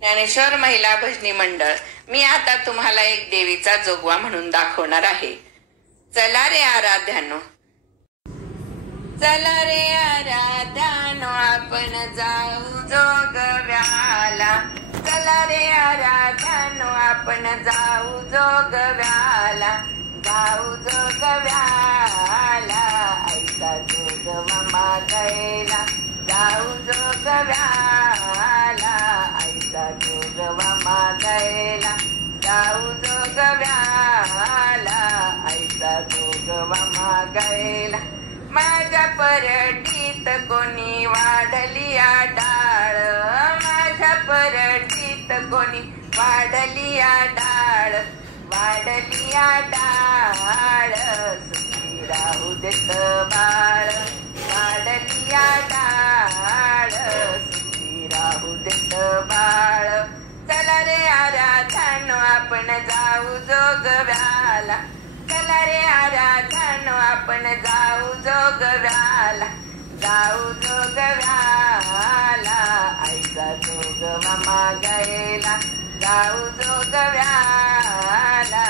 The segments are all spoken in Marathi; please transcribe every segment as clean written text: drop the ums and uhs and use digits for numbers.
ज्ञानेश्वर महिला भजनी मंडळ. मी आता तुम्हाला एक देवीचा जोगवा म्हणून दाखवणार आहे. चला रे आराध्यानो, चला रे आराध्यानो, आपण जाऊ जोगव्याला. चला रे आराध्यानो, आपण जाऊ जोगव्याला. जाऊ जोगव्याला, ऐका जोगवा मागायला. जाऊ जोगव्याला, ऐका जोगवा मागायला. जाऊ जोगव्याला, ऐका जोगवा मागायला. माझ्या परडीत कोणी वाढली डाळ. माझ्या परडीत कोणी वाढली डाळ. वाढली डाळ, सुखी राहू देत बाळ. वाढली डाळ, सुखी राहू देत बाळ. चला रे आराध्यानो, आपण जाऊ जोगव्याला. चला रे आराध्यानो, आपण जाऊ जोगव्याला. जाऊ जोगव्याला, ऐका जोगवा मागायला. जाऊ जोगव्याला,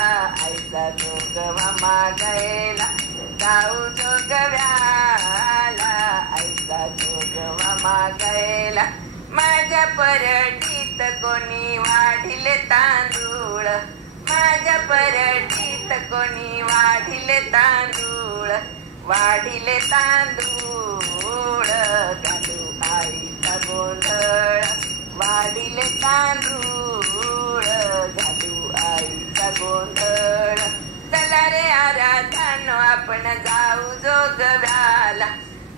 ऐका जोगवा मागायला. जाऊ जोगव्याला, ऐका जोगवा मागायला. माझ्या परडीत कोणी वाढिले तांदूळ. माझ्या परडीत कोणी वाढिले तांदूळ. वाढिले तांदूळ, घालू आईचा गोंधळ. वाढिले तांदूळ, घालू आईचा गोंधळ. चला रे आराध्यानो, आपण जाऊ जोगव्याला.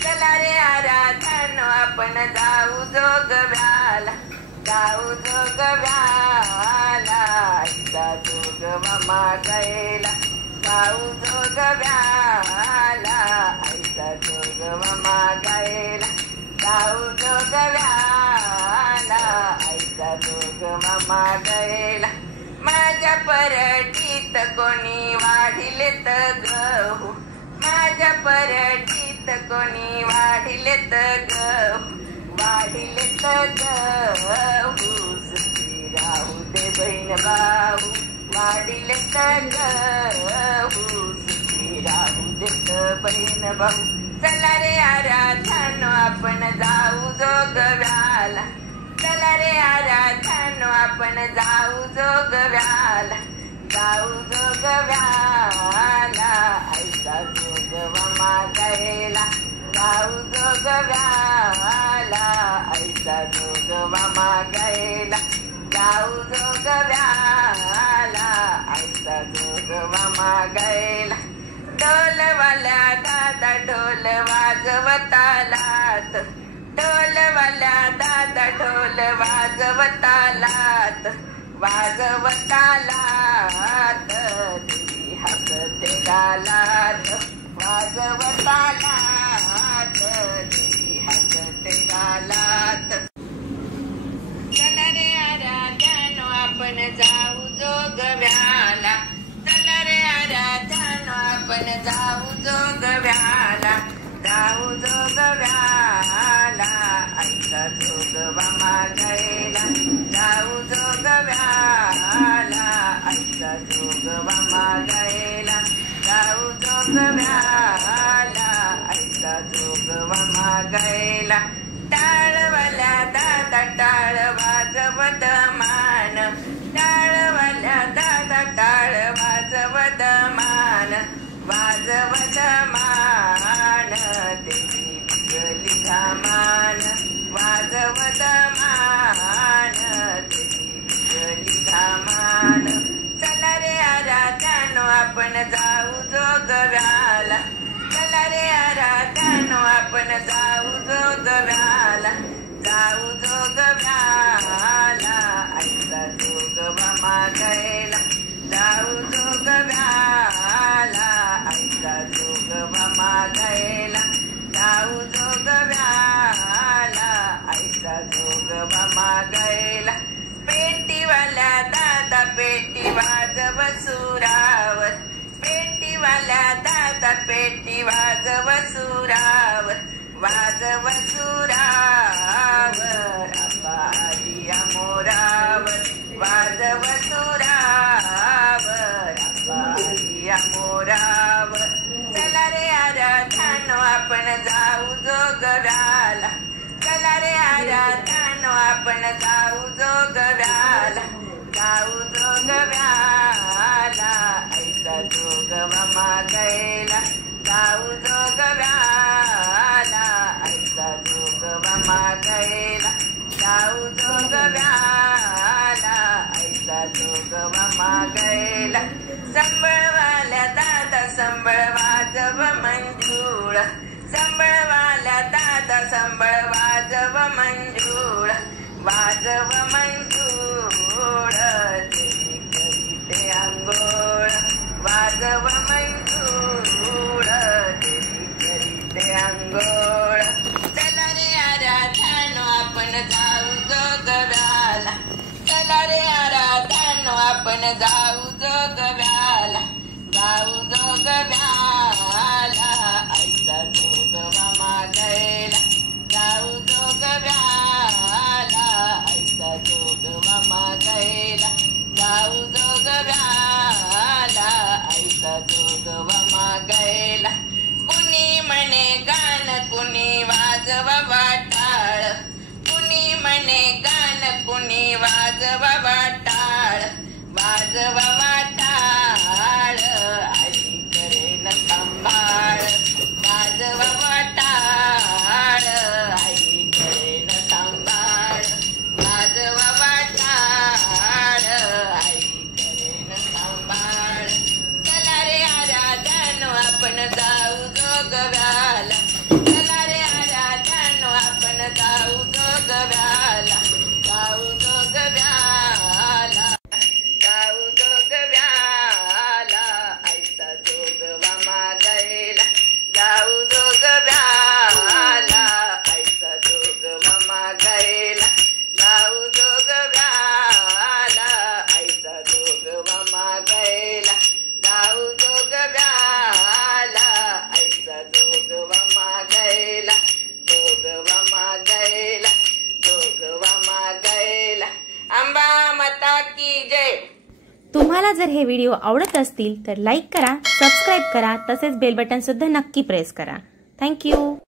चला रे आराध्यानो, आपण जाऊ जोगव्याला. जाऊ जोगव्याला, ऐका जोगवा मागायला. जाऊ जोगव्याला, ऐका जोगवा मागायला. जाऊ जोगव्याला, ऐका जोगवा मागायला. माझ्या परडीत कोणी वाढिलेत गहू. माझ्या परडीत कोणी वाढिलेत गहू. वाढिलेत गहू, सुखी राहू दे बहीण भाऊ. वाढिलेत गहू, सुखी राहू देत बहीण भाऊ. चला रे आराध्यानो, आपण जाऊ जोगव्याला. चला रे आराध्यानो, आपण जाऊ जोगव्याला. जाऊ जोगव्याला, ऐका जोगवा मागायला. जाऊ जोगव्याला, ऐका जोगवा मागायला. जाऊ जोगव्याला, ऐका जोगवा मागायला. ढोलवाल्या दादा ढोल वाजवतालात. ढोलवाल्या दादा ढोल वाजवतालात. वाजवतालात, देवी हसते गालात. वाजवतालात, देवी हसते गालात. चला रे आराध्यानो, आपण जाऊ जोगव्याला. चला रे आराध्यानो, आपण जाऊ जोगव्याला. जाऊ जोगव्याला, ऐका जोगवा मागायला. जाऊ जोगव्याला, ऐका जोगवा मागायला. जाऊ जोगव्याला, ऐका जोगवा मागायला. टाळवाल्या दादा टाळ वाजवत मान. टाळवाल्या दादा टाळ वाजवत मान. वाजवत मान, देवी विजली धामान. वाजवत मान, देवी विजली धामान. चला रे आराध्यानो, आपण जाऊ जोगव्याला. चला रे आराध्यानो, आपण जाऊ जोगव्याला. जाऊ जोगव्याला, ऐका जोगवा मागायला. जाऊ जोगव्याला, ऐका जोगवा मागायला. जाऊ जोगव्याला, ऐका जोगवा मागायला. पेटीवाल्या दादा पेटी वाजव सुरावर. पेटीवाल्या दादा पेटी वाजव सुरावर. वाजव सुरावर, अपारिया मोरावर. आपण जाऊ जोगव्याला, जाऊ जोगव्याला, ऐसा जोगवा मागायला, जाऊ जोगव्याला, ऐसा जोगवा मागायला, जाऊ जोगव्याला, ऐसा जोगवा मागायला. संबळवाल्या दादा संबळ वाजव मंजूळ, संबळवाल्या दादा संबळ वाजव मंजूळ, वाजव मंजूळ, देवी करीते अंघोळ, वाजव मंजूळ, देवी करीते अंघोळ. चला रे आराधानो आपण जाऊ जोगव्याला, चला रे आराधानो आपण जाऊ जोगव्याला, जाऊ जोगव्याला, ऐसा जोगवा मागायला, जाऊ जोगव्याला, ऐसा जोगवा मागायला, जाऊ जोगव्याला, ऐसा जोगवा मागायला. कुणी म्हणे गाण कुणी वाजवा वाटाळ, कुणी म्हणे गाण कुणी वाजवा वाटाळ, वाजवा वाटाळ, आई करेन सांभाळ, वाजवा वाटाळ, आई करेन सांभाळ, वाजवा वाटाळ, आई करेन सांभाळ. चला रे आराधानो आपण जाऊ जोगव्याला, चला रे आराधानो आपण जाऊ जोगव्याला, जाऊ जोगव्याला, जाऊ जोगव्याला, ऐसा जोगवा मागायला, जाऊ जोगव्याला, ऐसा जोगवा मागायला, जाऊ जोगव्याला, ऐसा जोगवा मागायला, जाऊ जोगव्याला, ऐसा जोगवा मागायला, जोगवा मागायला, जोगवा मागायला. अंबा माता की जय. तुम्हाला जर हे व्हिडिओ आवडत असतील तर लाईक करा, सबस्क्राईब करा, तसेच बेल बटन सुद्धा नक्की प्रेस करा. थँक्यू.